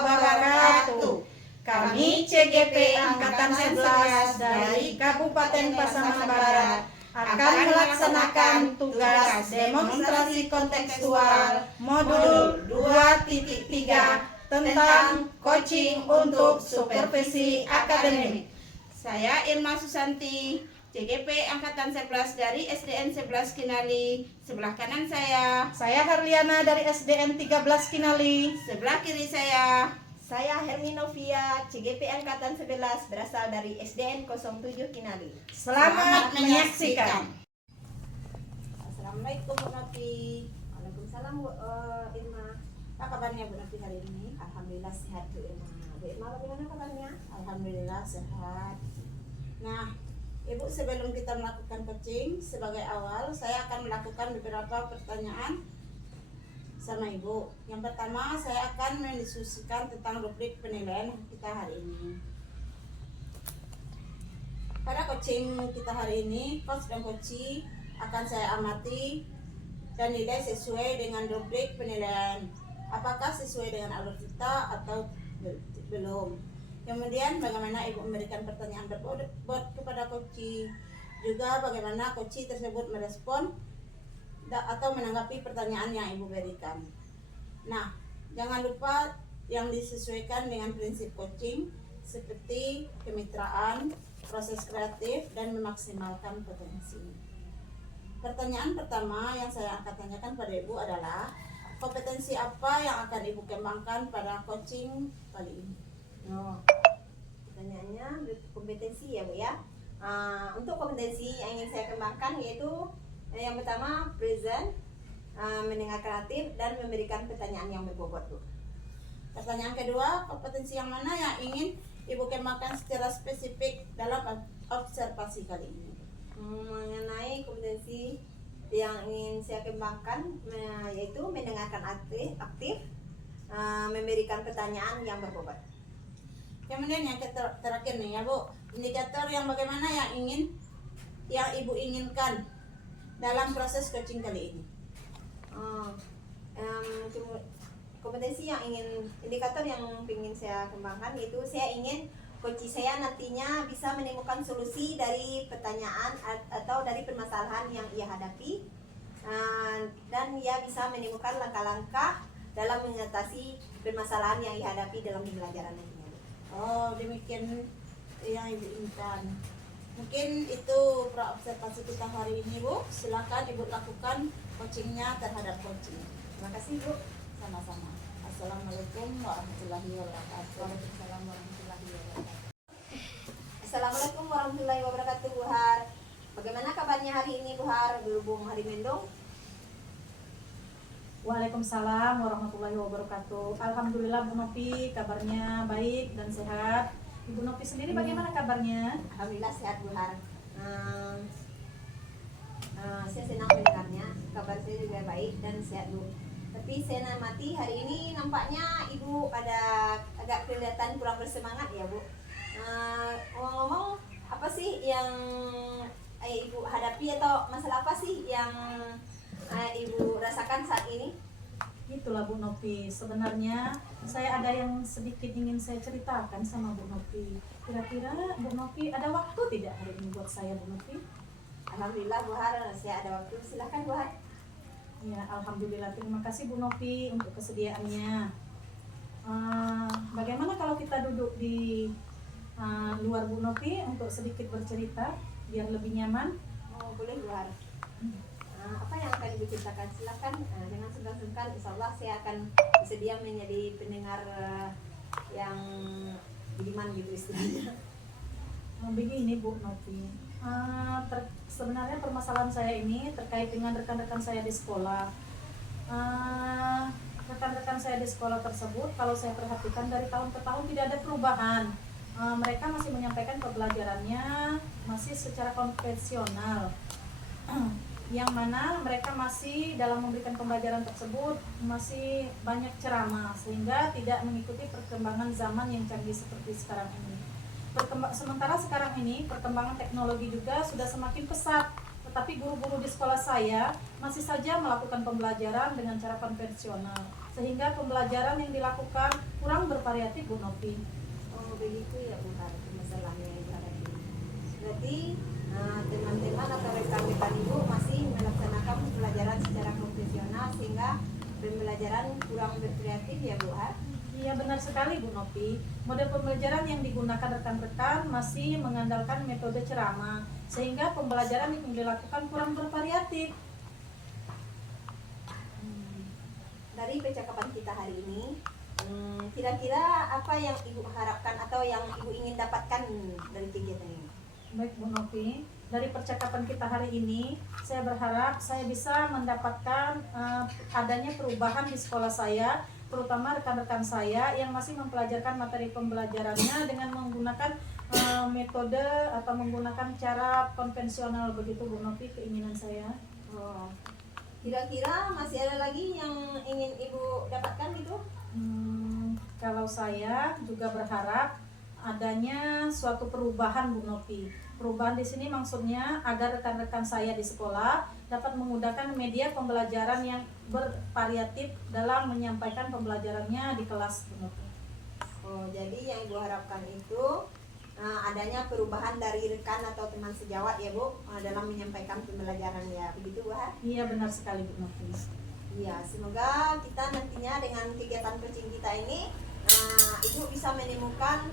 wabarakatuh. Kami CGP Angkatan 11 dari Kabupaten Pasaman Barat akan melaksanakan tugas demonstrasi kontekstual modul 2.3 tentang coaching untuk supervisi akademik. Saya Irma Susanti, CGP Angkatan 11 dari SDN 11 Kinali. Sebelah kanan saya Harliana dari SDN 13 Kinali. sebelah kiri saya Herminovia, CGP Angkatan 11 berasal dari SDN 07 Kinali. Selamat menyaksikan. Assalamualaikum Bu Noti. Waalaikumsalam Bu Irma. Apa kabarnya Bu Noti hari ini? Alhamdulillah sehat Bu Irma. Bu Irma bagaimana kabarnya? Alhamdulillah sehat. Nah, Ibu, sebelum kita melakukan coaching, sebagai awal saya akan melakukan beberapa pertanyaan sama Ibu. Yang pertama, saya akan mendiskusikan tentang rubrik penilaian kita hari ini. Pada coaching kita hari ini, coach dan coachee akan saya amati dan nilai sesuai dengan rubrik penilaian. Apakah sesuai dengan alur kita atau belum? Kemudian bagaimana Ibu memberikan pertanyaan berbobot kepada coachee, juga bagaimana coachee tersebut merespon atau menanggapi pertanyaan yang Ibu berikan. Nah, jangan lupa yang disesuaikan dengan prinsip coaching seperti kemitraan, proses kreatif, dan memaksimalkan potensi. Pertanyaan pertama yang saya akan tanyakan pada Ibu adalah kompetensi apa yang akan Ibu kembangkan pada coaching kali ini? Pertanyaannya kompetensi ya Bu ya. Untuk kompetensi yang ingin saya kembangkan yaitu yang pertama present, mendengar kreatif, dan memberikan pertanyaan yang berbobot Bu. Pertanyaan kedua, kompetensi yang mana yang ingin Ibu kembangkan secara spesifik dalam observasi kali ini? Mengenai kompetensi yang ingin saya kembangkan yaitu mendengarkan aktif, memberikan pertanyaan yang berbobot. Kemudian yang terakhir nih ya Bu, indikator yang bagaimana yang Ibu inginkan dalam proses coaching kali ini? Kompetensi yang indikator yang ingin saya kembangkan yaitu saya ingin coachee saya nantinya bisa menemukan solusi dari pertanyaan atau dari permasalahan yang ia hadapi, dan ia bisa menemukan langkah-langkah dalam mengatasi permasalahan yang ia hadapi dalam pembelajaran nantinya. Oh, demikian yang Ibu inginkan. Mungkin itu pra-observasi kita hari ini Bu. Silakan Ibu lakukan coachingnya terhadap coaching. Terima kasih Bu. Sama-sama. Assalamualaikum warahmatullahi wabarakatuh. Waalaikumsalam warahmatullahi wabarakatuh. Assalamualaikum warahmatullahi wabarakatuh Bu Har. Bagaimana kabarnya hari ini Bu Har berhubung hari Mendong? Waalaikumsalam warahmatullahi wabarakatuh. Alhamdulillah Bu Novi, kabarnya baik dan sehat. Ibu Novi sendiri bagaimana kabarnya? Alhamdulillah sehat Bu Har. Saya senang mendengarnya. Kabar saya juga baik dan sehat Bu. Tapi saya amati hari ini nampaknya Ibu agak kelihatan kurang bersemangat ya Bu. Ngomong-ngomong, apa sih yang Ibu hadapi atau masalah apa sih yang Ibu rasakan saat ini? Itulah Bu Novi, sebenarnya saya ada yang sedikit ingin saya ceritakan sama Bu Novi. Kira-kira Bu Novi ada waktu tidak hari ini buat saya Bu Novi? Alhamdulillah Bu Har, saya ada waktu. Silakan Bu Har. Ya, alhamdulillah, terima kasih Bu Novi untuk kesediaannya. Bagaimana kalau kita duduk di luar Bu Novi untuk sedikit bercerita biar lebih nyaman? Oh, boleh Bu Har. Apa yang akan Ibu ceritakan? Silakan, jangan sungkan-sungkan. Insya Allah saya akan bersedia menjadi pendengar yang budiman gitu istilahnya. Begini Bu Novi, sebenarnya permasalahan saya ini terkait dengan rekan-rekan saya di sekolah. Rekan-rekan saya di sekolah tersebut, kalau saya perhatikan dari tahun ke tahun tidak ada perubahan. Mereka masih menyampaikan pembelajarannya masih secara konvensional. Yang mana mereka masih dalam memberikan pembelajaran tersebut masih banyak ceramah sehingga tidak mengikuti perkembangan zaman yang canggih seperti sekarang ini. Sementara sekarang ini perkembangan teknologi juga sudah semakin pesat, tetapi guru-guru di sekolah saya masih saja melakukan pembelajaran dengan cara konvensional sehingga pembelajaran yang dilakukan kurang bervariatif Bu Novi. Oh begitu ya Bu Har, masalahnya Ibu hadapi. Berarti teman-teman atau rekan-rekan Ibu masih melaksanakan pembelajaran secara konvensional sehingga pembelajaran kurang berkreatif ya Bu Har? Iya benar sekali Bu Novi. Model pembelajaran yang digunakan rekan-rekan masih mengandalkan metode ceramah, sehingga pembelajaran yang dilakukan kurang bervariatif. Dari percakapan kita hari ini, kira-kira apa yang Ibu harapkan atau yang Ibu ingin dapatkan dari kegiatan ini? Baik Bu Novi, dari percakapan kita hari ini, saya berharap saya bisa mendapatkan adanya perubahan di sekolah saya, terutama rekan-rekan saya yang masih mempelajarkan materi pembelajarannya dengan menggunakan metode atau menggunakan cara konvensional, begitu Bu Novi keinginan saya. Oh, kira-kira masih ada lagi yang ingin Ibu dapatkan gitu? Kalau saya juga berharap adanya suatu perubahan Bu Novi. Perubahan di sini maksudnya agar rekan-rekan saya di sekolah dapat menggunakan media pembelajaran yang bervariatif dalam menyampaikan pembelajarannya di kelas Bu Novi. Oh, jadi yang Ibu harapkan itu adanya perubahan dari rekan atau teman sejawat ya Bu dalam menyampaikan pembelajaran ya, begitu Bu Har? Iya benar sekali Bu Novi. Iya, semoga kita nantinya dengan kegiatan coaching kita ini Ibu bisa menemukan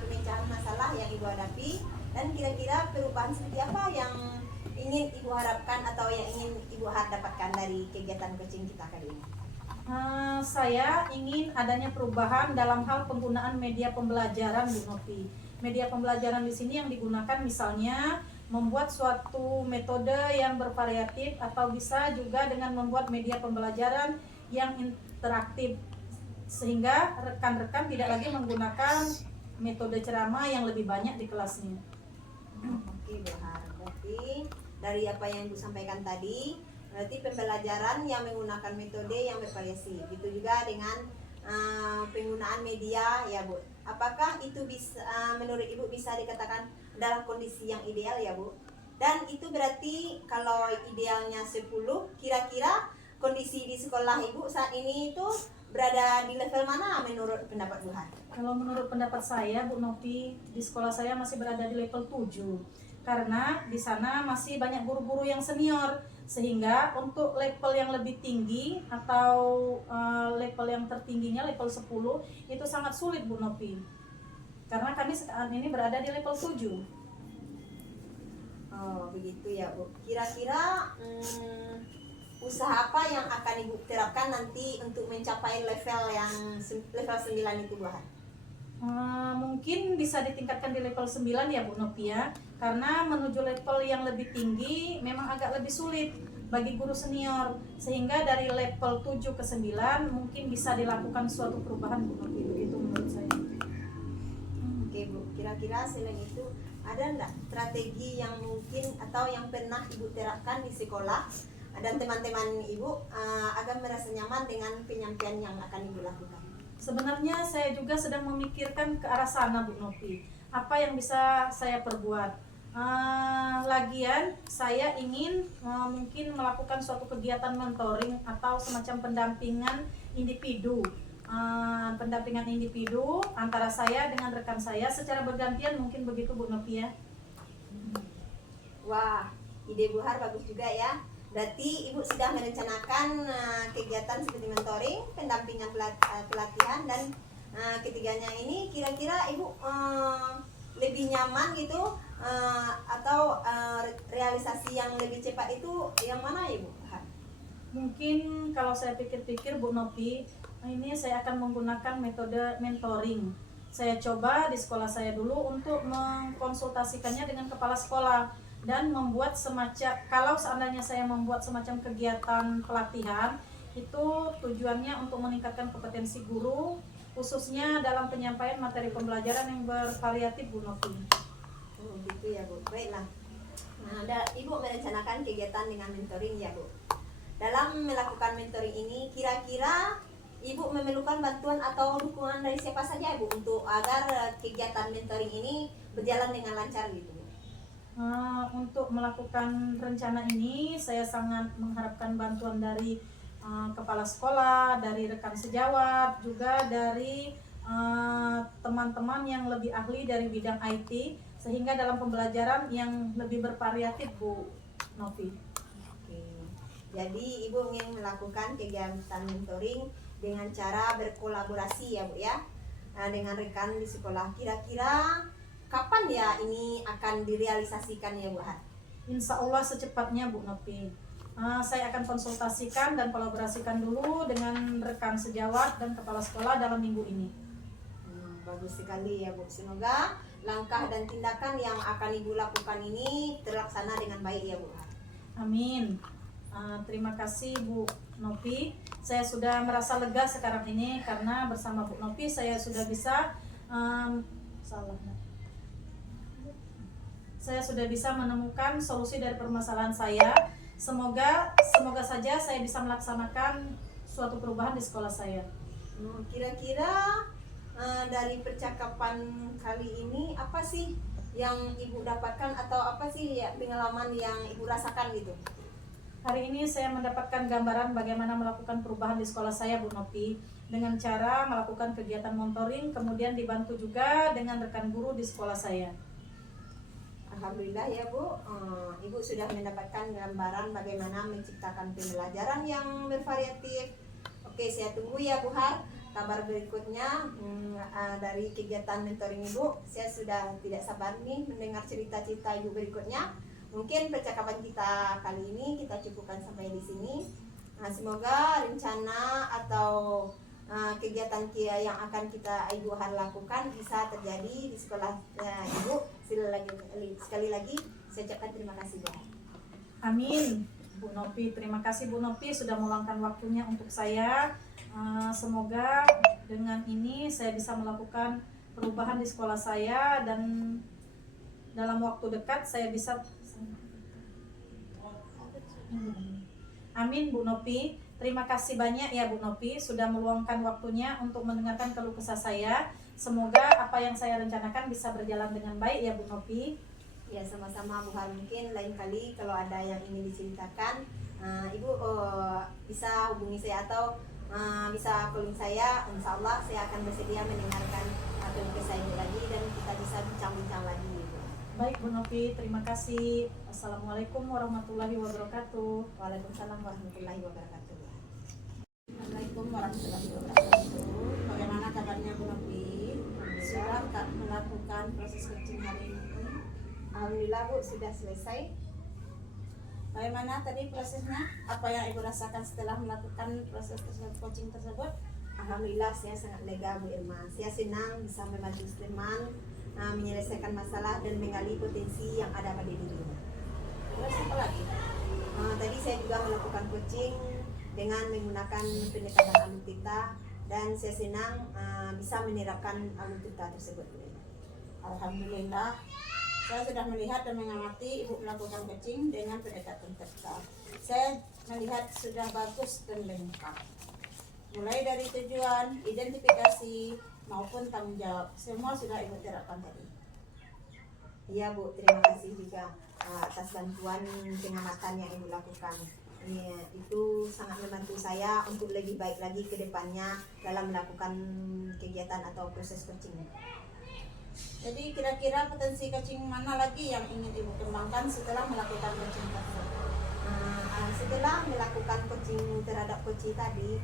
pemecahan masalah yang Ibu hadapi, dan kira-kira perubahan seperti apa yang ingin Ibu harapkan atau yang ingin Ibu dapatkan dari kegiatan coaching kita kali ini? Saya ingin adanya perubahan dalam hal penggunaan media pembelajaran Bu Novi. Media pembelajaran di sini yang digunakan misalnya membuat suatu metode yang bervariatif, atau bisa juga dengan membuat media pembelajaran yang interaktif, sehingga rekan-rekan tidak lagi menggunakan metode ceramah yang lebih banyak di kelasnya. Oke Bu Har, berarti dari apa yang Ibu sampaikan tadi, berarti pembelajaran yang menggunakan metode yang bervariasi, gitu juga dengan penggunaan media ya Bu. Apakah itu bisa menurut Ibu bisa dikatakan dalam kondisi yang ideal ya Bu? Dan itu berarti kalau idealnya 10, kira-kira kondisi di sekolah Ibu saat ini itu berada di level mana menurut pendapat Bu Har? Kalau menurut pendapat saya Bu Novi, di sekolah saya masih berada di level 7, karena di sana masih banyak guru-guru yang senior, sehingga untuk level yang lebih tinggi atau level yang tertingginya level 10 itu sangat sulit Bu Novi, karena kami saat ini berada di level 7. Oh begitu ya Bu. Kira-kira usaha apa yang akan Ibu terapkan nanti untuk mencapai level 9 itu Bu Har? Mungkin bisa ditingkatkan di level 9 ya Bu Novia, karena menuju level yang lebih tinggi memang agak lebih sulit bagi guru senior, sehingga dari level 7 ke 9 mungkin bisa dilakukan suatu perubahan Bu Novia, begitu menurut saya. Oke Bu, kira-kira selain itu ada enggak strategi yang mungkin atau yang pernah Ibu terapkan di sekolah dan teman-teman Ibu agar merasa nyaman dengan penyampaian yang akan Ibu lakukan? Sebenarnya saya juga sedang memikirkan ke arah sana Bu Novi. Apa yang bisa saya perbuat? Lagian saya ingin mungkin melakukan suatu kegiatan mentoring atau semacam pendampingan individu. Pendampingan individu antara saya dengan rekan saya secara bergantian, mungkin begitu Bu Novi ya. Wah, ide Bu Har bagus juga ya. Berarti Ibu sudah merencanakan kegiatan seperti mentoring, pendampingan pelatihan, dan ketiganya ini kira-kira Ibu lebih nyaman gitu atau realisasi yang lebih cepat itu yang mana Ibu? Mungkin kalau saya pikir-pikir Bu Novi, ini saya akan menggunakan metode mentoring. Saya coba di sekolah saya dulu untuk mengkonsultasikannya dengan kepala sekolah, dan membuat semacam, kalau seandainya saya membuat semacam kegiatan pelatihan, itu tujuannya untuk meningkatkan kompetensi guru, khususnya dalam penyampaian materi pembelajaran yang bervariatif Bu Novi. Oh gitu ya Bu, baiklah. Nah, Ibu merencanakan kegiatan dengan mentoring ya Bu. Dalam melakukan mentoring ini, kira-kira Ibu memerlukan bantuan atau dukungan dari siapa saja Bu untuk agar kegiatan mentoring ini berjalan dengan lancar gitu? Untuk melakukan rencana ini, saya sangat mengharapkan bantuan dari kepala sekolah, dari rekan sejawat, juga dari teman-teman yang lebih ahli dari bidang IT, sehingga dalam pembelajaran yang lebih bervariatif Bu Novi. Oke. Jadi Ibu ingin melakukan kegiatan mentoring dengan cara berkolaborasi ya Bu ya, dengan rekan di sekolah. Kira-kira kapan ya ini akan direalisasikan ya Bu Har? Insya Allah secepatnya Bu Novi. Saya akan konsultasikan dan kolaborasikan dulu dengan rekan sejawat dan kepala sekolah dalam minggu ini. Bagus sekali ya Bu. Semoga langkah dan tindakan yang akan Ibu lakukan ini terlaksana dengan baik ya Bu. Amin. Terima kasih Bu Novi. Saya sudah merasa lega sekarang ini karena bersama Bu Novi saya sudah bisa saya sudah bisa menemukan solusi dari permasalahan saya. Semoga saja saya bisa melaksanakan suatu perubahan di sekolah saya. Kira-kira dari percakapan kali ini apa sih yang Ibu dapatkan atau apa sih ya pengalaman yang Ibu rasakan gitu? Hari ini saya mendapatkan gambaran bagaimana melakukan perubahan di sekolah saya Bu Novi, dengan cara melakukan kegiatan mentoring, kemudian dibantu juga dengan rekan guru di sekolah saya. Alhamdulillah ya Bu, Ibu sudah mendapatkan gambaran bagaimana menciptakan pembelajaran yang bervariatif. Oke, saya tunggu ya Bu Har kabar berikutnya dari kegiatan mentoring Ibu. Saya sudah tidak sabar nih mendengar cerita-cerita Ibu berikutnya. Mungkin percakapan kita kali ini kita cukupkan sampai di sini. Semoga rencana atau kegiatan yang akan Ibu Har lakukan bisa terjadi di sekolah Ibu. Sekali lagi saya ucapkan terima kasih Bu. Amin Bu Novi, terima kasih Bu Novi sudah meluangkan waktunya untuk saya. Semoga dengan ini saya bisa melakukan perubahan di sekolah saya dan dalam waktu dekat saya bisa. Amin Bu Novi. Terima kasih banyak ya Bu Novi sudah meluangkan waktunya untuk mendengarkan keluh kesah saya. Semoga apa yang saya rencanakan bisa berjalan dengan baik ya Bu Novi. Ya sama-sama Bu Har. Mungkin lain kali kalau ada yang ingin diceritakan, Ibu bisa hubungi saya atau bisa calling saya. Insya Allah saya akan bersedia mendengarkan keluh kesah Ibu lagi dan kita bisa bincang-bincang lagi. Baik Bu Novi, terima kasih. Assalamualaikum warahmatullahi wabarakatuh. Waalaikumsalam warahmatullahi wabarakatuh. Assalamualaikum warahmatullahi wabarakatuh. Bagaimana kabarnya Bu Novi? Sudah melakukan proses coaching hari ini? Alhamdulillah Bu, sudah selesai. Bagaimana tadi prosesnya? Apa yang Ibu rasakan setelah melakukan proses coaching tersebut? Alhamdulillah saya sangat lega Bu Irma. Saya senang bisa membantu teman menyelesaikan masalah dan menggali potensi yang ada pada dirinya. Terus apa lagi? Tadi saya juga melakukan coaching dengan menggunakan pendekatan alutita dan saya senang bisa menerapkan alutita tersebut. Alhamdulillah, saya sudah melihat dan mengamati Ibu melakukan coaching dengan pendekatan tepat. Saya melihat sudah bagus dan lengkap. Mulai dari tujuan, identifikasi, maupun tanggung jawab, semua sudah Ibu terapkan tadi. Iya Bu, terima kasih juga atas bantuan pengamatan yang Ibu lakukan. Itu sangat membantu saya untuk lebih baik lagi ke depannya dalam melakukan kegiatan atau proses coaching. Jadi kira-kira potensi coaching mana lagi yang ingin Ibu kembangkan setelah melakukan coaching tersebut? Setelah melakukan coaching terhadap coaching tadi,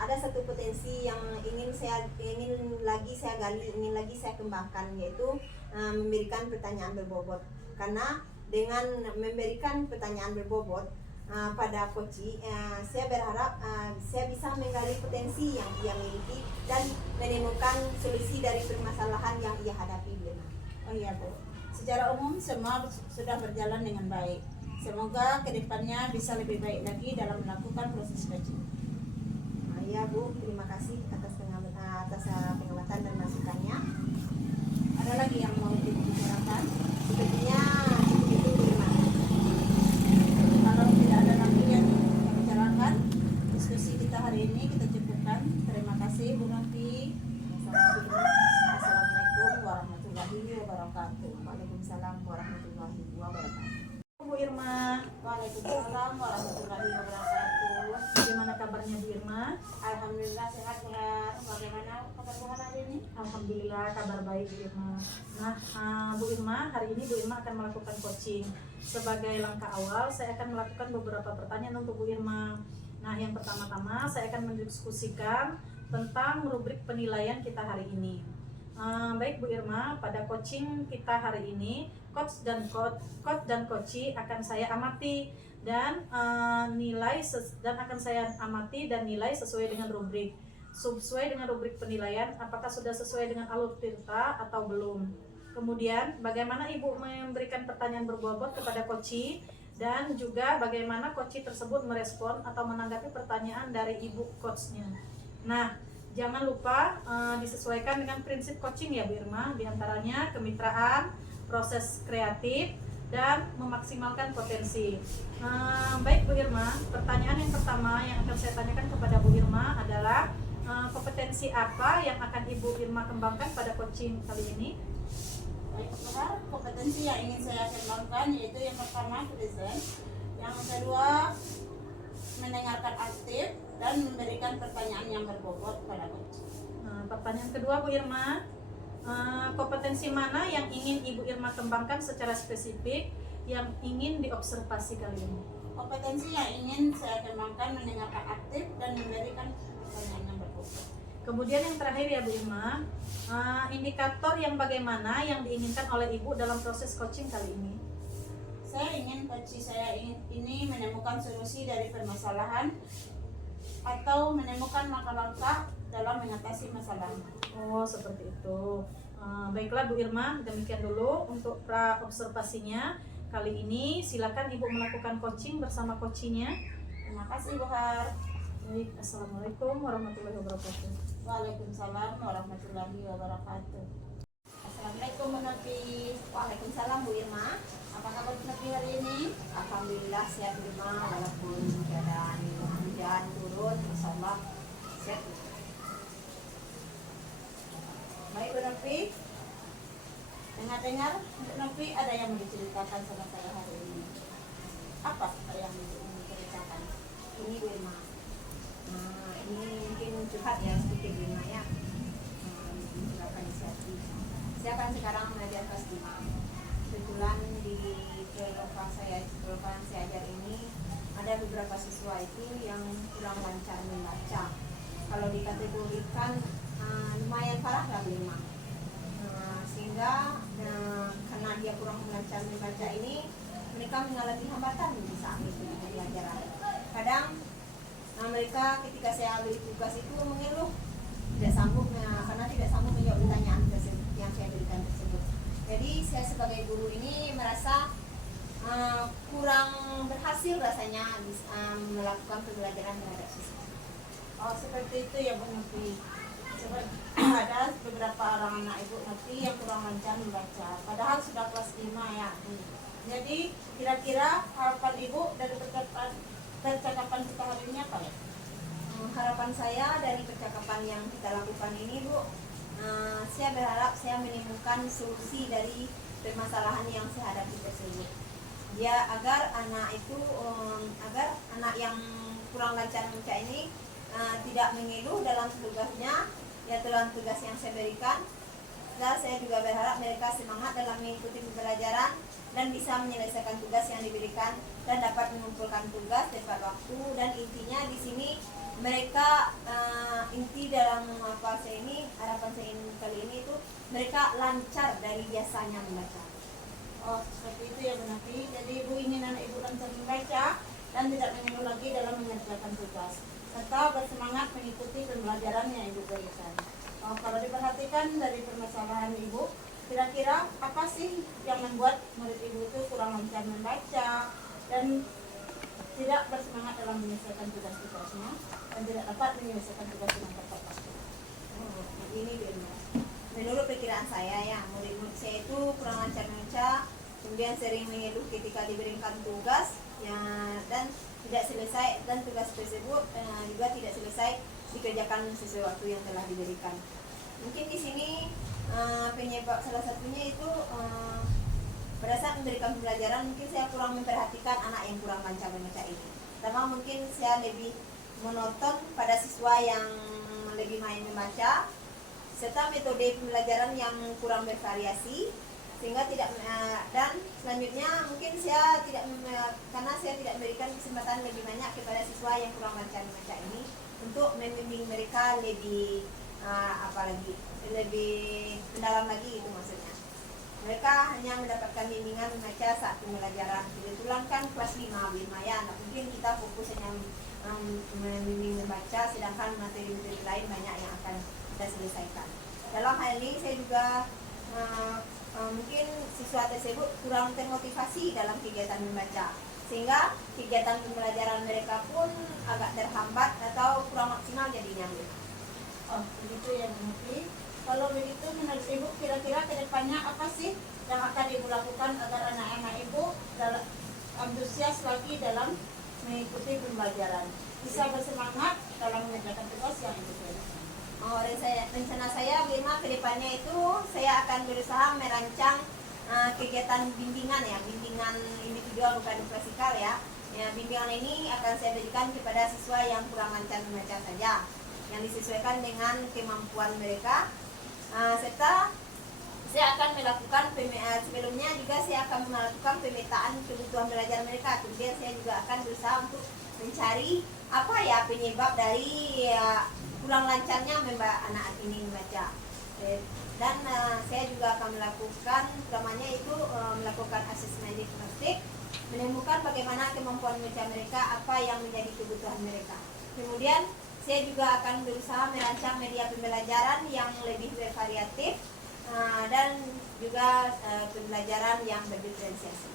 ada satu potensi yang ingin lagi saya gali, ingin lagi saya kembangkan, yaitu memberikan pertanyaan berbobot. Karena dengan memberikan pertanyaan berbobot pada coach, saya berharap saya bisa menggali potensi yang ia miliki dan menemukan solusi dari permasalahan yang ia hadapi. Oh iya Bu, secara umum semua sudah berjalan dengan baik. Semoga kedepannya bisa lebih baik lagi dalam melakukan proses coaching. Ya Bu, terima kasih atas pengamatan dan masukannya. Ada lagi yang mau dibicarakan? Sepertinya itu terima. Kalau tidak ada lagi yang dibicarakan, diskusi kita hari ini kita cukupkan. Terima kasih Bu Novi. Assalamualaikum warahmatullahi wabarakatuh. Waalaikumsalam warahmatullahi wabarakatuh. Bu Irma, Waalaikumsalam warahmatullahi wabarakatuh. bagaimana kabarnya Bu Irma? Alhamdulillah sehat Bu Har. Bagaimana kabar Bu Har hari Alhamdulillah kabar baik Bu Irma. Nah, Bu Irma, hari ini Bu Irma akan melakukan coaching. Sebagai langkah awal, saya akan melakukan beberapa pertanyaan untuk Bu Irma. Nah, yang pertama-tama saya akan mendiskusikan tentang rubrik penilaian kita hari ini. Baik Bu Irma, pada coaching kita hari ini, coach dan coachee akan saya amati dan akan saya amati dan nilai sesuai dengan rubrik. Sesuai dengan rubrik penilaian, apakah sudah sesuai dengan alur tirta atau belum. Kemudian bagaimana Ibu memberikan pertanyaan berbobot kepada coachee, dan juga bagaimana coachee tersebut merespon atau menanggapi pertanyaan dari Ibu coachnya. Nah, jangan lupa disesuaikan dengan prinsip coaching ya Bu Irma, diantaranya kemitraan, proses kreatif, dan memaksimalkan potensi. Baik Bu Irma, pertanyaan yang pertama yang akan saya tanyakan kepada Bu Irma adalah kompetensi apa yang akan Ibu Irma kembangkan pada coaching kali ini? Baik, kompetensi yang ingin saya kembangkan yaitu yang pertama present, yang kedua mendengarkan aktif dan memberikan pertanyaan yang berbobot pada coach. Pertanyaan kedua Bu Irma, kompetensi mana yang ingin Ibu Irma kembangkan secara spesifik yang ingin diobservasi kali ini? Kompetensi yang ingin saya kembangkan mendengarkan aktif dan memberikan pertanyaan yang berbobot. Kemudian yang terakhir ya Bu Irma, indikator yang bagaimana yang diinginkan oleh Ibu dalam proses coaching kali ini? Saya ingin coach saya ini menemukan solusi dari permasalahan atau menemukan langkah-langkah dalam mengatasi masalah. Oh, seperti itu. Baiklah Bu Irma, demikian dulu untuk pra-observasinya. Kali ini silakan Ibu melakukan coaching bersama coachingnya. Terima kasih Bu Har. Baik, Assalamualaikum warahmatullahi wabarakatuh. Waalaikumsalam warahmatullahi wabarakatuh. Assalamualaikum Bu Nafi. Waalaikumsalam Bu Irma. Apa kabar Bu Nafi hari ini? Alhamdulillah sehat Bu Irma, walaupun keadaan hujan turun, insyaallah sehat. Baik Bu Nafi. Dengar-dengar Bu Nafi ada yang mau diceritakan sama saya hari ini. Apa yang ingin diceritakan? Ini Bu Irma. Ini mungkin curhat ya sedikit Bu Irma ya. Silakan inisiatif. Saya kan sekarang mengajar kelas 5. Kebetulan di kelompok saya ajar ini ada beberapa siswa itu yang kurang lancar membaca. Kalau dikategorikan lumayan parah lah Bu Irma. Sehingga karena dia kurang lancar membaca ini, mereka mengalami hambatan di saat itu di pelajaran. Kadang mereka ketika saya beri tugas itu mengeluh tidak sanggup karena tidak sanggup menjawab pertanyaan yang saya berikan tersebut. Jadi saya sebagai guru ini merasa kurang berhasil rasanya melakukan pembelajaran terhadap siswa. Oh, seperti itu ya Bu Nafi. Ada beberapa orang anak Ibu Nafi yang kurang lancar membaca, padahal sudah kelas 5 ya. Jadi kira-kira harapan Ibu dari percakapan kita hari ini apa ya? Harapan saya dari percakapan yang kita lakukan ini Bu, saya berharap saya menemukan solusi dari permasalahan yang saya hadapi tersebut. Ya agar anak yang kurang lancar membaca ini tidak mengeluh dalam tugasnya, ya dalam tugas yang saya berikan. Dan saya juga berharap mereka semangat dalam mengikuti pembelajaran dan bisa menyelesaikan tugas yang diberikan dan dapat mengumpulkan tugas tepat waktu. Dan intinya di sini mereka inti dalam harapan saya ini kali ini itu mereka lancar dari biasanya membaca. Oh, seperti itu ya Bu Nafi. Jadi Ibu ingin anak Ibu lancar membaca dan tidak mengeluh lagi dalam mengerjakan tugas, serta bersemangat mengikuti pembelajaran yang Ibu berikan. Oh, kalau diperhatikan dari permasalahan Ibu, kira-kira apa sih yang membuat murid Ibu itu kurang lancar membaca dan tidak bersemangat dalam menyelesaikan tugas-tugasnya dan tidak dapat menyelesaikan tugas dengan tepat waktu? Ini menurut pikiran saya ya, murid-murid saya itu kurang lancar membaca, kemudian sering mengeluh ketika diberikan tugas ya, dan tidak selesai, dan tugas tersebut juga tidak selesai dikerjakan sesuai waktu yang telah diberikan. Mungkin di sini penyebab salah satunya itu pada saat memberikan pembelajaran mungkin saya kurang memperhatikan anak yang kurang lancar membaca ini. Pertama mungkin saya lebih monoton pada siswa yang lebih main membaca, serta metode pembelajaran yang kurang bervariasi, sehingga tidak dan selanjutnya mungkin saya tidak karena saya tidak memberikan kesempatan lebih banyak kepada siswa yang kurang lancar membaca ini untuk membimbing mereka lebih lebih mendalam lagi, itu maksudnya. Mereka hanya mendapatkan bimbingan membaca saat pembelajaran. Kebetulan kan kelas 5 ya, mungkin kita fokus hanya membimbing membaca, sedangkan materi-materi lain banyak yang akan kita selesaikan. Dalam hal ini saya juga mungkin siswa tersebut kurang termotivasi dalam kegiatan membaca, sehingga kegiatan pembelajaran mereka pun agak terhambat atau kurang maksimal jadinya. Oh, begitu ya Bu Novi. Kalau begitu menurut Ibu kira-kira kedepannya apa sih yang akan Ibu lakukan agar anak-anak Ibu antusias lagi dalam mengikuti pembelajaran, bisa bersemangat dalam mengerjakan tugas yang Ibu berikan? Rencana saya Wilma kedepannya itu saya akan berusaha merancang kegiatan bimbingan ya, bimbingan individual bukan klasikal ya. Bimbingan ini akan saya berikan kepada siswa yang kurang lancar membaca saja, yang disesuaikan dengan kemampuan mereka. Serta saya akan melakukan sebelumnya juga saya akan melakukan pemetaan kebutuhan belajar mereka. Kemudian saya juga akan berusaha untuk mencari apa ya penyebab dari kurang lancarnya anak ini membaca. Dan saya juga akan melakukan utamanya itu melakukan asesmen diagnostik, menemukan bagaimana kemampuan membaca mereka, apa yang menjadi kebutuhan mereka. Kemudian saya juga akan berusaha merancang media pembelajaran yang lebih bervariatif dan juga pembelajaran yang berdiferensiasi.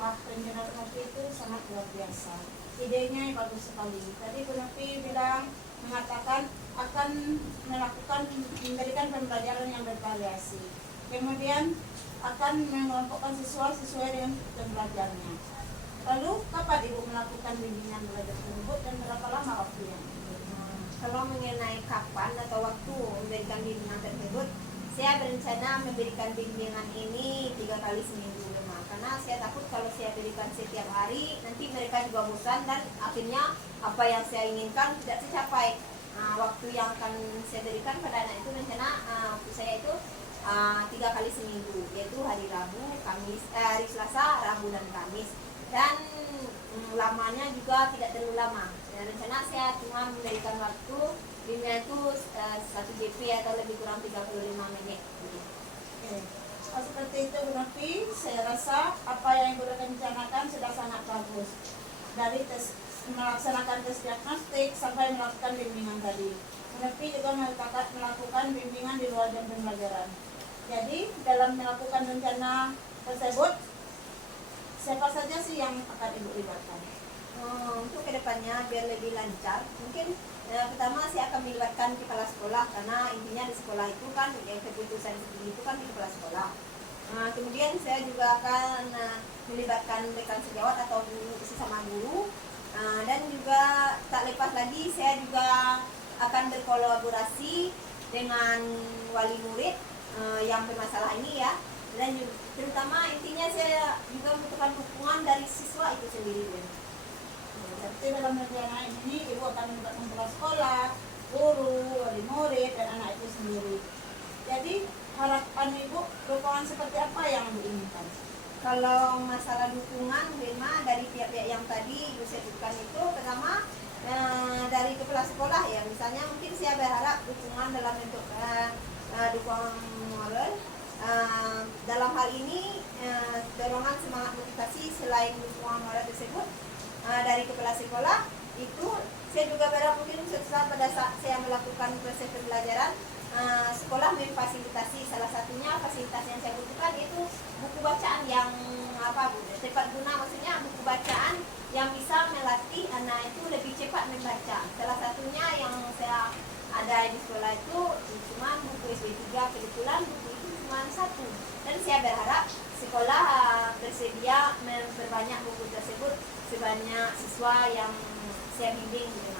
Wah, rencana Bu Novi itu sangat luar biasa. Idenya bagus sekali. Tadi Bu Novi bilang mengatakan akan memberikan pembelajaran yang bervariasi. Kemudian akan mengelompokkan siswa sesuai dengan pembelajarannya. Lalu kapan Ibu melakukan bimbingan belajar tersebut dan berapa lama waktunya? Kalau mengenai kapan atau waktu memberikan bimbingan tersebut, saya berencana memberikan bimbingan ini 3 kali seminggu memang. Karena saya takut kalau saya berikan setiap hari, nanti mereka juga bosan dan akhirnya apa yang saya inginkan tidak tercapai. Waktu yang akan saya berikan pada anak itu rencana waktu saya itu 3 kali seminggu, yaitu hari Rabu, Kamis, hari Selasa, Rabu dan Kamis. Dan lamanya juga tidak terlalu lama. Rencana saya cuma memberikan waktu bimbingan itu 1 JP atau lebih kurang 35 menit. Oke. Seperti itu Bu Novi, saya rasa apa yang Ibu rencanakan sudah sangat bagus. Dari melaksanakan tes diagnostik sampai melakukan bimbingan tadi. Bu Novi juga melakukan bimbingan di luar jam pembelajaran. Jadi dalam melakukan rencana tersebut, siapa saja sih yang akan Ibu libatkan? Untuk kedepannya biar lebih lancar, mungkin pertama saya akan melibatkan kepala sekolah, karena intinya di sekolah itu kan yang keputusan seperti itu kan di kepala sekolah. Kemudian saya juga akan melibatkan rekan sejawat atau sesama guru, dan juga tak lepas lagi saya juga akan berkolaborasi dengan wali murid yang bermasalah ini ya, dan juga, terutama intinya saya juga membutuhkan dukungan dari siswa itu sendiri. Seperti dalam rencana ini, Ibu akan melibatkan kepala sekolah, guru, wali murid, dan anak itu sendiri. Jadi harapan Ibu dukungan seperti apa yang Ibu inginkan? Kalau masalah dukungan memang dari pihak-pihak yang tadi Ibu sebutkan itu, pertama dari kepala sekolah ya, misalnya mungkin saya berharap dukungan dalam bentuk dukungan moral. Dalam hal ini dorongan semangat motivasi selain dukungan moral tersebut dari kepala sekolah itu, saya juga berharap mungkin suatu saat pada saat saya melakukan proses pembelajaran, sekolah memfasilitasi, salah satunya fasilitas yang saya butuhkan itu buku bacaan yang tepat guna, maksudnya buku bacaan yang bisa melatih anak itu lebih cepat membaca. Salah satunya yang saya ada di sekolah itu cuma buku SW3, kebetulan buku itu cuma 1, dan saya berharap sekolah bersedia memperbanyak buku tersebut sebanyak siswa yang saya bimbing gitu.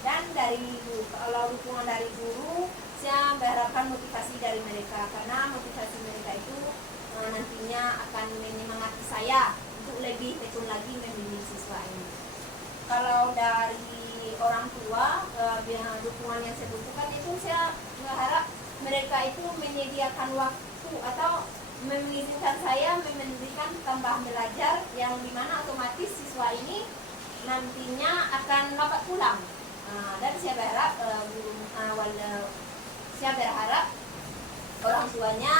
Dan dari kalau dukungan dari guru, saya berharapkan motivasi dari mereka, karena motivasi mereka itu nantinya akan menyemangati saya untuk lebih tekun lagi membimbing siswa ini. Kalau dari orang tua, dukungan yang saya butuhkan itu saya berharap mereka itu menyediakan waktu atau mengizinkan saya memberikan tambahan belajar yang dimana otomatis siswa ini nantinya akan dapat pulang. Dan saya berharap saya berharap orang tuanya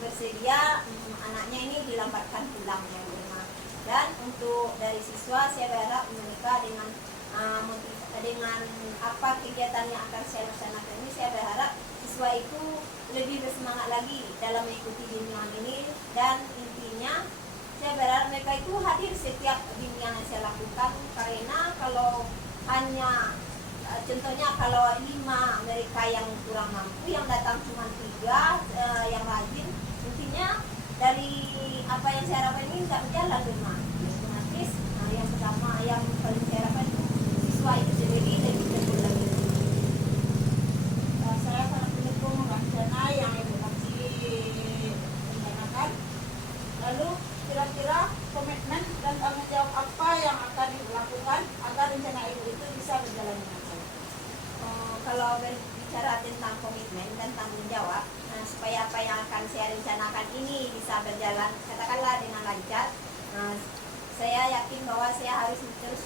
bersedia anaknya ini dilambatkan pulang ya Bu Irma. Dan untuk dari siswa saya berharap mereka dengan dengan apa kegiatan yang akan saya laksanakan ini, saya berharap siswa itu lebih bersemangat lagi dalam mengikuti bimbingan ini. Dan intinya saya berharap mereka itu hadir setiap bimbingan yang saya lakukan, karena kalau hanya contohnya kalau 5 mereka yang kurang mampu, yang datang cuma 3 yang rajin, intinya dari apa yang saya harapkan ini tidak berjalan dengan otomatis. Yang pertama yang paling saya harapkan itu siswa itu sendiri lebih betul lagi. Saya sangat mendukung rencana yang Ibu Koci rencanakan. Lalu kira-kira komitmen dan tanggung jawab apa yang akan Ibu lakukan agar rencana Ibu itu bisa berjalan dengan baik? Kalau berbicara tentang komitmen dan tanggung jawab, supaya apa yang akan saya rencanakan ini bisa berjalan katakanlah dengan lancar, saya yakin bahwa saya harus terus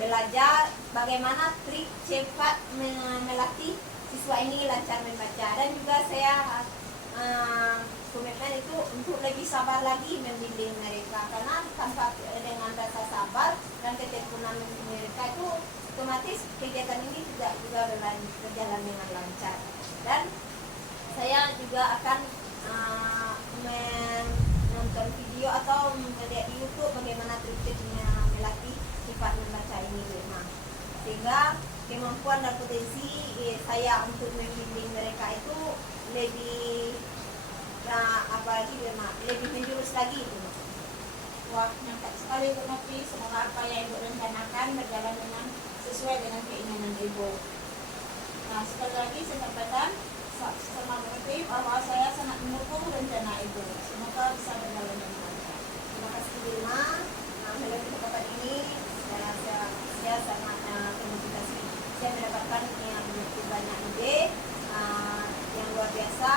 belajar bagaimana trik cepat melatih siswa ini lancar membaca. Dan juga saya komitmen itu untuk lebih sabar lagi membimbing mereka, karena tanpa dengan rasa sabar dan ketekunan mereka itu otomatis kegiatan ini tidak juga berjalan dengan lancar. Dan saya juga akan menonton video atau melihat di YouTube bagaimana trik-triknya melatih sifat membaca ini memang, sehingga kemampuan dan potensi saya untuk membimbing mereka itu lebih lebih menjurus lagi itu. Wah, nyangka sekali Bu Novi. Semoga apa yang Ibu rencanakan berjalan dengan sesuai dengan keinginan Ibu. Nah, sekali lagi saya sampaikan sama Bu Novi bahwa saya sangat mendukung rencana Ibu. Semoga bisa berjalan dengan lancar. Terima kasih Bu Irma. Melalui kesempatan ini saya sangat termotivasi. Saya mendapatkan yang begitu banyak ide yang luar biasa.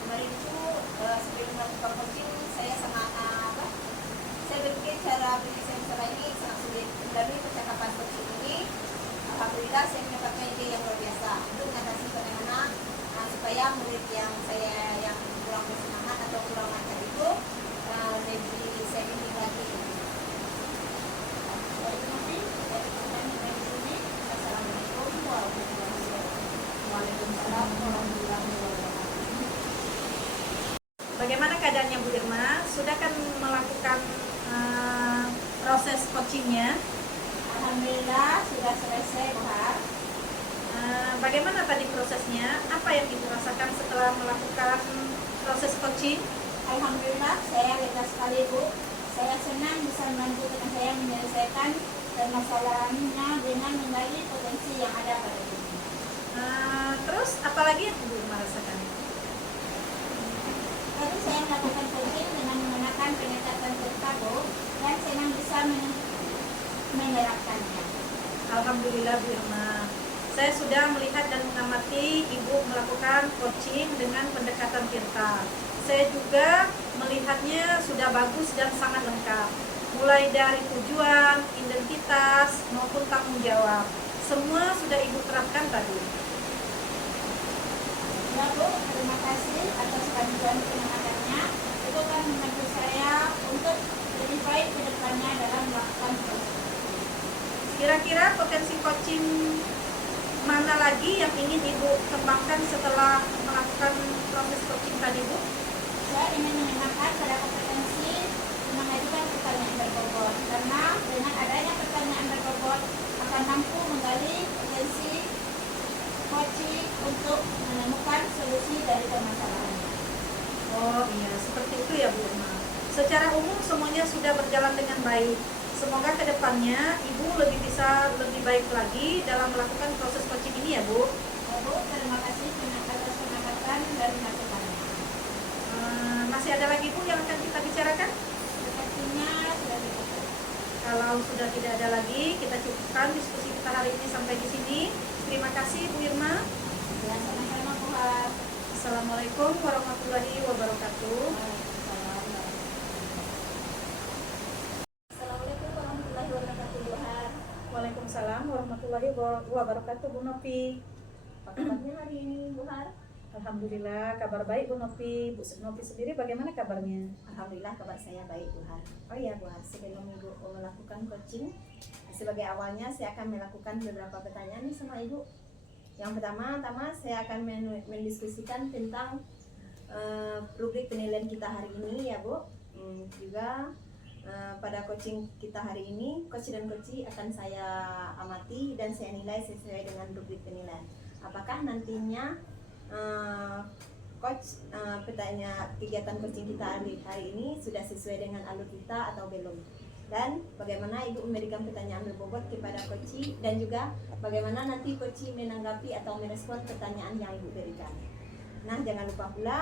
Kemarin itu sebelum melakukan coaching saya sangat saya berpikir cara berbicara cara ini sangat sulit. Melalui percakapan coaching ini, alhamdulillah saya mendapatkan ide yang luar biasa untuk mengatasi bagaimana supaya murid yang kurang bersemangat atau kurang lancar itu lebih saya bimbing lagi. Baik Bu Novi, saya cukupkan sampai di sini. Assalamualaikum warahmatullahi wabarakatuh. Waalaikumsalam warahmatullahi wabarakatuh. Bagaimana keadaannya Bu Irma? Sudah kan melakukan proses coachingnya? Alhamdulillah sudah selesai Bu Har. Bagaimana tadi prosesnya? Apa yang Ibu rasakan setelah melakukan proses coaching? Alhamdulillah saya lega sekali Bu. Saya senang bisa membantu teman saya menyelesaikan permasalahannya dengan menggali potensi yang ada pada diri. Terus apalagi yang Ibu Irma rasakan? Tadi saya melakukan coaching dengan menggunakan pendekatan Chicago dan senang bisa menerapkannya. Alhamdulillah Bu Irma. Saya sudah melihat dan mengamati Ibu melakukan coaching dengan pendekatan Tirta. Saya juga melihatnya sudah bagus dan sangat lengkap. Mulai dari tujuan, identitas, maupun tanggung jawab. Semua sudah Ibu terapkan tadi. Ya Bu, terima kasih atas bantuan penanganannya. Itu kan membantu saya untuk lebih baik ke depannya dalam melakukan proses. Kira-kira potensi coaching mana lagi yang ingin Ibu kembangkan setelah melakukan proses coaching tadi Bu? Saya ingin mengenalkan pada kompetensi mengajukan pertanyaan berbobot, karena dengan adanya pertanyaan berbobot akan mampu menggali potensi coaching untuk menemukan solusi dari permasalahan. Oh iya, seperti itu ya Bu Irma. Secara umum semuanya sudah berjalan dengan baik. Semoga kedepannya Ibu bisa lebih baik lagi dalam melakukan proses coaching ini ya Bu. Ya Bu, terima kasih atas penanggapan dan masukannya. Masih ada lagi Bu yang akan kita bicarakan? Sepertinya sudah cukup. Kalau sudah tidak ada lagi, kita cukupkan diskusi kita hari ini sampai di sini. Terima kasih Bu Irma. Ya, sama-sama Bu. Har. Assalamualaikum warahmatullahi wabarakatuh. Assalamualaikum warahmatullahi wabarakatuh, Bu Har. Waalaikumsalam warahmatullahi wabarakatuh, Bu Nopi. Apa kabarnya hari ini, Bu Har? Alhamdulillah, kabar baik Bu Nopi. Bu Nopi sendiri bagaimana kabarnya? Alhamdulillah kabar saya baik, Bu Har. Oh iya, Bu Har, sebelum Ibu melakukan coaching, sebagai awalnya saya akan melakukan beberapa pertanyaan nih sama Ibu. Yang pertama saya akan mendiskusikan tentang rubrik penilaian kita hari ini ya, Bu. Juga pada coaching kita hari ini, coach dan coachee akan saya amati dan saya nilai sesuai dengan rubrik penilaian. Apakah nantinya coach kegiatan coaching kita hari ini sudah sesuai dengan alur kita atau belum, dan bagaimana Ibu memberikan pertanyaan berbobot kepada coachee, dan juga bagaimana nanti coachee menanggapi atau merespon pertanyaan yang Ibu berikan. Nah, jangan lupa pula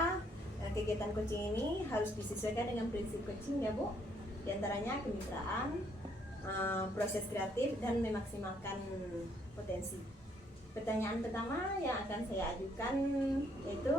kegiatan coaching ini harus disesuaikan dengan prinsip coaching ya, Bu. Di antaranya kemitraan, proses kreatif, dan memaksimalkan potensi. Pertanyaan pertama yang akan saya ajukan yaitu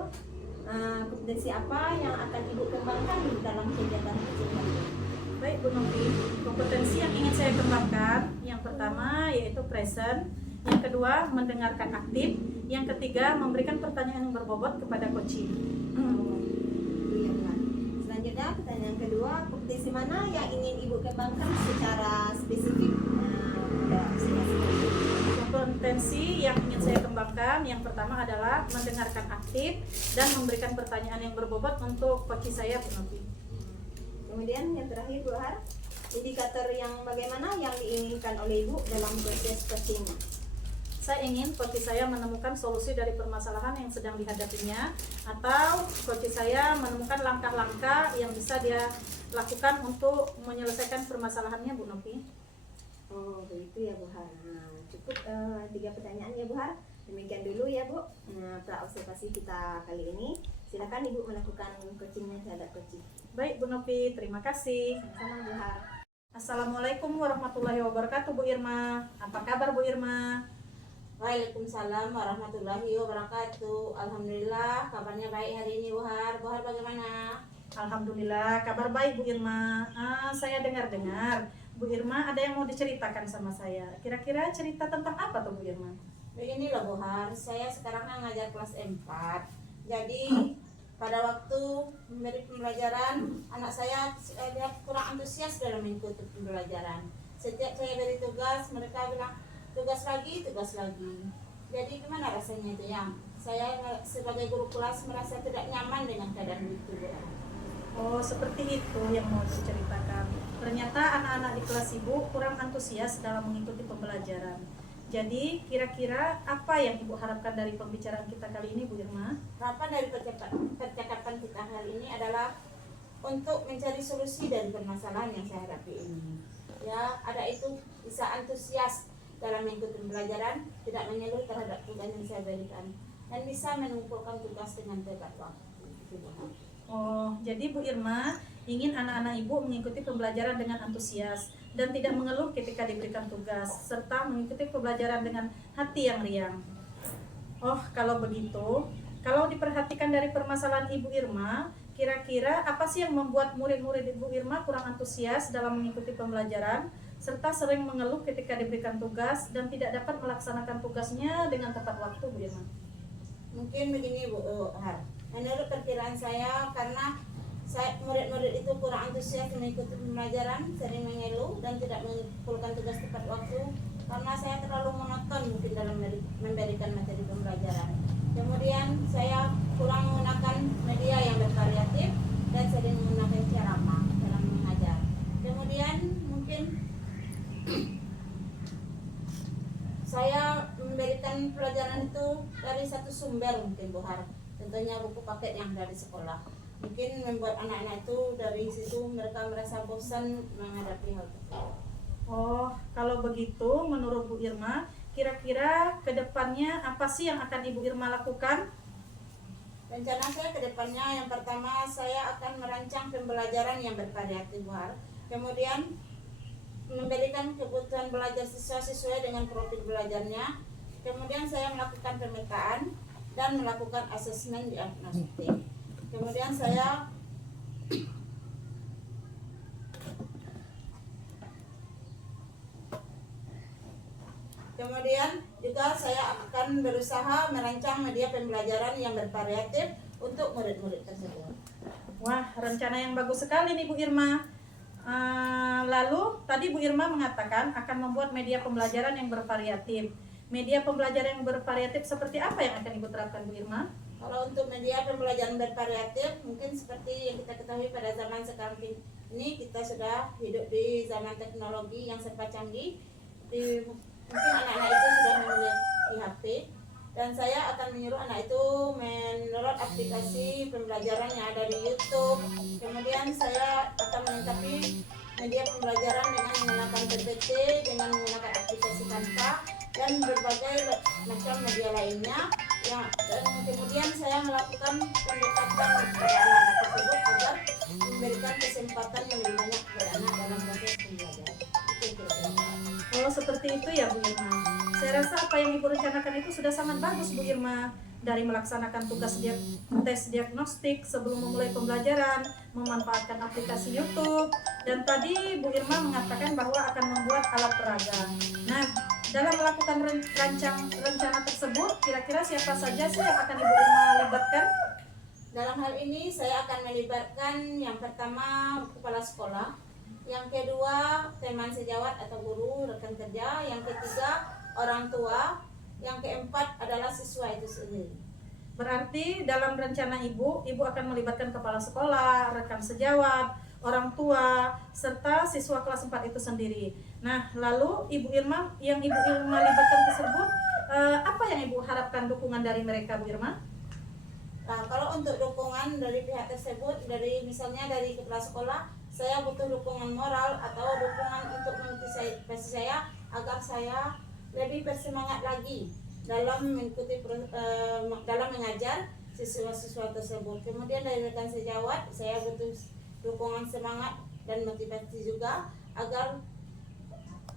kompetensi apa yang akan Ibu kembangkan dalam kegiatan coaching hari ini? Baik Bu Nopi, kompetensi yang ingin saya kembangkan yang pertama yaitu present, yang kedua mendengarkan aktif, yang ketiga memberikan pertanyaan yang berbobot kepada coaching. Itu ya, benar. Selanjutnya pertanyaan kedua, kompetensi mana yang ingin Ibu kembangkan secara spesifik pada masing-masing? Kompetensi yang ingin saya kembangkan yang pertama adalah mendengarkan aktif dan memberikan pertanyaan yang berbobot untuk coaching saya Bu Nopi. Kemudian yang terakhir, Bu Har, indikator yang bagaimana yang diinginkan oleh Ibu dalam proses coachingnya? Saya ingin coaching saya menemukan solusi dari permasalahan yang sedang dihadapinya, atau coaching saya menemukan langkah-langkah yang bisa dia lakukan untuk menyelesaikan permasalahannya Bu Nopi. Oh, begitu ya, Bu Har. Nah, cukup 3 pertanyaan ya, Bu Har. Demikian dulu ya, Bu, pra observasi kita kali ini. Silakan Ibu melakukan coachingnya terhadap coaching. Baik Bu Nopi, terima kasih. Sama Bu Har. Assalamualaikum warahmatullahi wabarakatuh Bu Irma. Apa kabar Bu Irma? Waalaikumsalam warahmatullahi wabarakatuh. Alhamdulillah kabarnya baik hari ini, Bu Har. Bu Har bagaimana? Alhamdulillah kabar baik Bu Irma. Saya dengar-dengar Bu Irma ada yang mau diceritakan sama saya. Kira-kira cerita tentang apa tuh Bu Irma? Begini loh Bu Har, saya sekarang ngajar kelas 4. Jadi pada waktu memberi pembelajaran, anak saya lihat kurang antusias dalam mengikuti pembelajaran. Setiap saya beri tugas, mereka bilang tugas lagi. Jadi gimana rasanya itu yang saya sebagai guru kelas merasa tidak nyaman dengan keadaan itu, Bu. Oh, seperti itu yang mau diceritakan. Ternyata anak-anak di kelas Ibu kurang antusias dalam mengikuti pembelajaran. Jadi, kira-kira apa yang Ibu harapkan dari pembicaraan kita kali ini, Bu Irma? Harapan dari percakapan kita kali ini adalah untuk mencari solusi dari permasalahan yang saya hadapi ini. Ya, ada itu bisa antusias dalam mengikuti pembelajaran, tidak mengeluh terhadap tugas yang saya berikan, dan bisa mengumpulkan tugas dengan tepat waktu. Oh, jadi Bu Irma ingin anak-anak Ibu mengikuti pembelajaran dengan antusias dan tidak mengeluh ketika diberikan tugas, serta mengikuti pembelajaran dengan hati yang riang. Oh, kalau begitu, kalau diperhatikan dari permasalahan Ibu Irma, kira-kira apa sih yang membuat murid-murid Ibu Irma kurang antusias dalam mengikuti pembelajaran, serta sering mengeluh ketika diberikan tugas dan tidak dapat melaksanakan tugasnya dengan tepat waktu, Bu Irma? Mungkin begini Bu Har, menurut perkiraan saya karena murid-murid itu kurang antusias mengikuti pembelajaran, sering mengeluh dan tidak mengumpulkan tugas tepat waktu karena saya terlalu monoton mungkin dalam memberikan materi pembelajaran. Kemudian saya kurang menggunakan media yang bervariatif dan sering menggunakan ceramah dalam mengajar. Kemudian mungkin saya memberikan pelajaran itu dari satu sumber mungkin Bu Har, tentunya buku paket yang dari sekolah. Mungkin membuat anak-anak itu dari situ mereka merasa bosan menghadapi hal tersebut. Oh, kalau begitu menurut Bu Irma, kira-kira ke depannya apa sih yang akan Ibu Irma lakukan? Rencana saya ke depannya yang pertama saya akan merancang pembelajaran yang bervariatif Bu Har. Kemudian memberikan kebutuhan belajar siswa sesuai dengan profil belajarnya. Kemudian saya melakukan pemetaan dan melakukan asesmen diagnostik. Kemudian juga saya akan berusaha merancang media pembelajaran yang bervariatif untuk murid-murid tersebut. Wah, rencana yang bagus sekali nih Bu Irma. Lalu tadi Bu Irma mengatakan akan membuat media pembelajaran yang bervariatif. Media pembelajaran yang bervariatif seperti apa yang akan Ibu terapkan Bu Irma? Kalau untuk media pembelajaran bervariatif, mungkin seperti yang kita ketahui pada zaman sekarang ini, kita sudah hidup di zaman teknologi yang serba canggih. Mungkin anak-anak itu sudah memiliki HP, dan saya akan menyuruh anak itu mendownload aplikasi pembelajaran yang ada di YouTube. Kemudian saya akan melengkapi media pembelajaran dengan menggunakan PPT, dengan menggunakan aplikasi Canva, dan berbagai macam media lainnya. Dan kemudian saya melakukan pendekatan kepada anak-anak tersebut agar memberikan kesempatan yang lebih banyak kepada anak dalam proses pembelajaran. Itu kira-kira. Oh, seperti itu ya Bu Irma. Saya rasa apa yang Ibu rencanakan itu sudah sangat bagus Bu Irma. Dari melaksanakan tes diagnostik sebelum memulai pembelajaran, memanfaatkan aplikasi YouTube, dan tadi Bu Irma mengatakan bahwa akan membuat alat peraga. Nah, dalam melakukan rencana tersebut, kira-kira siapa saja sih yang akan Ibu Irma libatkan? Dalam hal ini saya akan melibatkan yang pertama kepala sekolah, yang kedua teman sejawat atau guru, rekan kerja, yang ketiga orang tua, yang keempat adalah siswa itu sendiri. Berarti dalam rencana Ibu akan melibatkan kepala sekolah, rekan sejawat, orang tua, serta siswa kelas 4 itu sendiri. Nah, lalu Ibu Irma libatkan tersebut, apa yang Ibu harapkan dukungan dari mereka Bu Irma? Nah, kalau untuk dukungan dari pihak tersebut, misalnya dari kepala sekolah, saya butuh dukungan moral atau dukungan untuk memotivasi saya agar saya lebih bersemangat lagi dalam mengikuti dalam mengajar siswa-siswa tersebut. Kemudian dari rekan sejawat, saya butuh dukungan semangat dan motivasi juga agar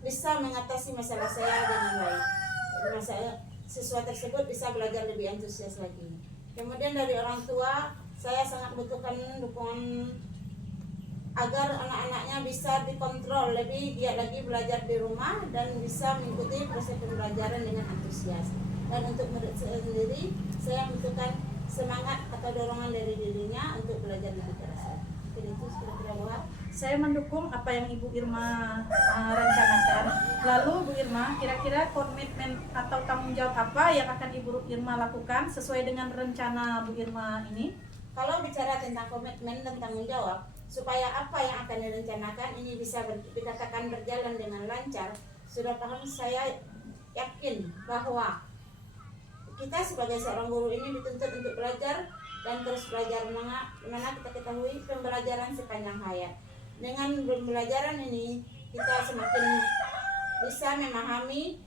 bisa mengatasi masalah saya dengan baik. Siswa tersebut bisa belajar lebih antusias lagi. Kemudian dari orang tua, saya sangat butuhkan dukungan agar anak-anaknya bisa dikontrol lebih giat lagi belajar di rumah dan bisa mengikuti proses pembelajaran dengan antusias. Dan untuk murid sendiri, saya membutuhkan semangat atau dorongan dari dirinya untuk belajar lebih keras. Jadi itu kira-kira Bu. Saya mendukung apa yang Ibu Irma rencanakan. Lalu Bu Irma, kira-kira komitmen atau tanggung jawab apa yang akan Ibu Irma lakukan sesuai dengan rencana Bu Irma ini? Kalau bicara tentang komitmen dan tanggung jawab, supaya apa yang akan direncanakan ini bisa dikatakan berjalan dengan lancar, sudah paham saya yakin bahwa kita sebagai seorang guru ini dituntut untuk belajar dan terus belajar, mana kita ketahui pembelajaran sepanjang hayat. Dengan pembelajaran ini kita semakin bisa memahami,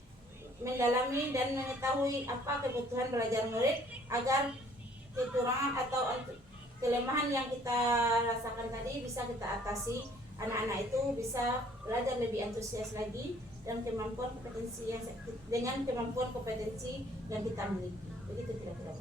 mendalami dan mengetahui apa kebutuhan belajar murid agar kekurangan atau kelemahan yang kita rasakan tadi bisa kita atasi. Anak-anak itu bisa belajar lebih antusias lagi dan kemampuan kompetensi yang kita miliki. Begitu kira-kira.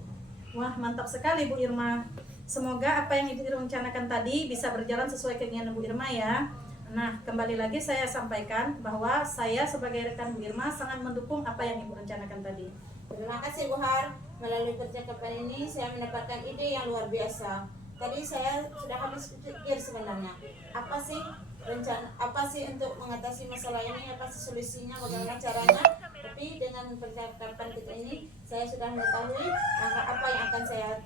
Wah, mantap sekali Bu Irma. Semoga apa yang Ibu Irma rencanakan tadi bisa berjalan sesuai keinginan Bu Irma ya. Nah, kembali lagi saya sampaikan bahwa saya sebagai rekan Bu Irma sangat mendukung apa yang Ibu rencanakan tadi. Terima kasih Bu Har. Melalui percakapan ini saya mendapatkan ide yang luar biasa. Tadi saya sudah habis pikir sebenarnya. Apa sih untuk mengatasi masalah ini? Apa sih solusinya? Bagaimana caranya? Tapi dengan percakapan kita ini saya sudah mengetahui langkah apa yang akan saya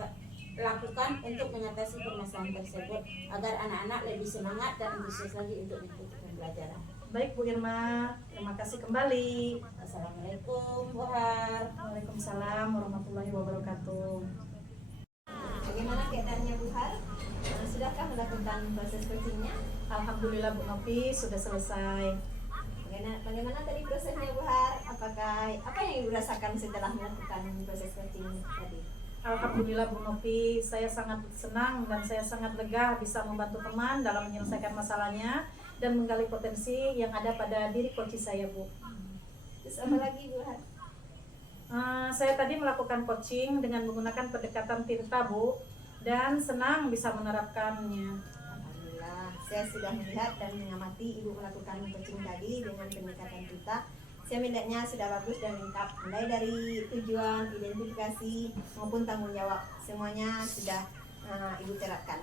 lakukan untuk mengatasi permasalahan tersebut agar anak-anak lebih semangat dan antusias lagi untuk mengikuti pembelajaran. Baik Bu Irma, terima kasih kembali. Assalamualaikum Bu Har. Waalaikumsalam warahmatullahi wabarakatuh. Bagaimana keadaannya Bu Har? Sudahkah melakukan proses coachingnya? Alhamdulillah Bu Novi sudah selesai. Bagaimana tadi prosesnya Bu Har? Apa yang Ibu rasakan setelah melakukan proses coaching tadi? Alhamdulillah Bu Novi, saya sangat senang dan saya sangat lega bisa membantu teman dalam menyelesaikan masalahnya dan menggali potensi yang ada pada diri coach saya Bu. Terus apa lagi Bu Har? Saya tadi melakukan coaching dengan menggunakan pendekatan Tirta, Bu, dan senang bisa menerapkannya. Alhamdulillah, saya sudah melihat dan mengamati Ibu melakukan coaching tadi dengan pendekatan kita. Saya melihatnya sudah bagus dan lengkap, mulai dari tujuan, identifikasi maupun tanggung jawab, semuanya sudah Ibu terapkan.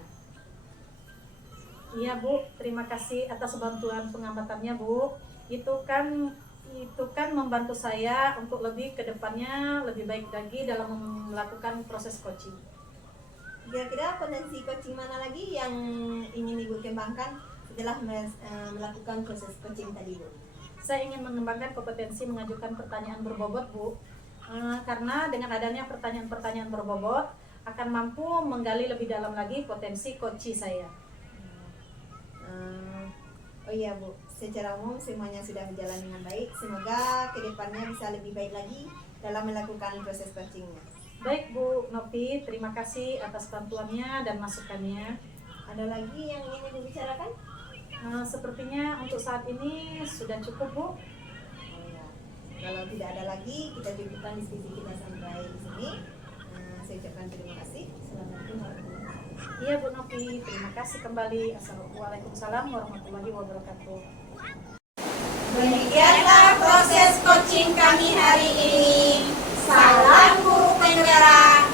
Iya, Bu, terima kasih atas bantuan pengamatannya, Bu. Itu kan membantu saya untuk lebih ke depannya lebih baik lagi dalam melakukan proses coaching. Kira-kira potensi coaching mana lagi yang ingin Ibu kembangkan setelah melakukan proses coaching tadi, Bu? Saya ingin mengembangkan kompetensi mengajukan pertanyaan berbobot, Bu. Karena dengan adanya pertanyaan-pertanyaan berbobot akan mampu menggali lebih dalam lagi potensi coaching saya. Oh iya, Bu, secara umum semuanya sudah berjalan dengan baik. Semoga kedepannya bisa lebih baik lagi dalam melakukan proses coachingnya. Baik, Bu Novi, terima kasih atas bantuannya dan masukannya. Ada lagi yang ingin Ibu bicarakan? Sepertinya untuk saat ini sudah cukup, Bu. Oh ya, kalau tidak ada lagi, kita cukupkan diskusi kita sampai di sini. Saya ucapkan terima kasih. Assalamualaikum warahmatullahi wabarakatuh. Iya, Bu Novi, terima kasih kembali. Assalamualaikum warahmatullahi wabarakatuh. Demikianlah proses coaching kami hari ini. Salam guru penggerak.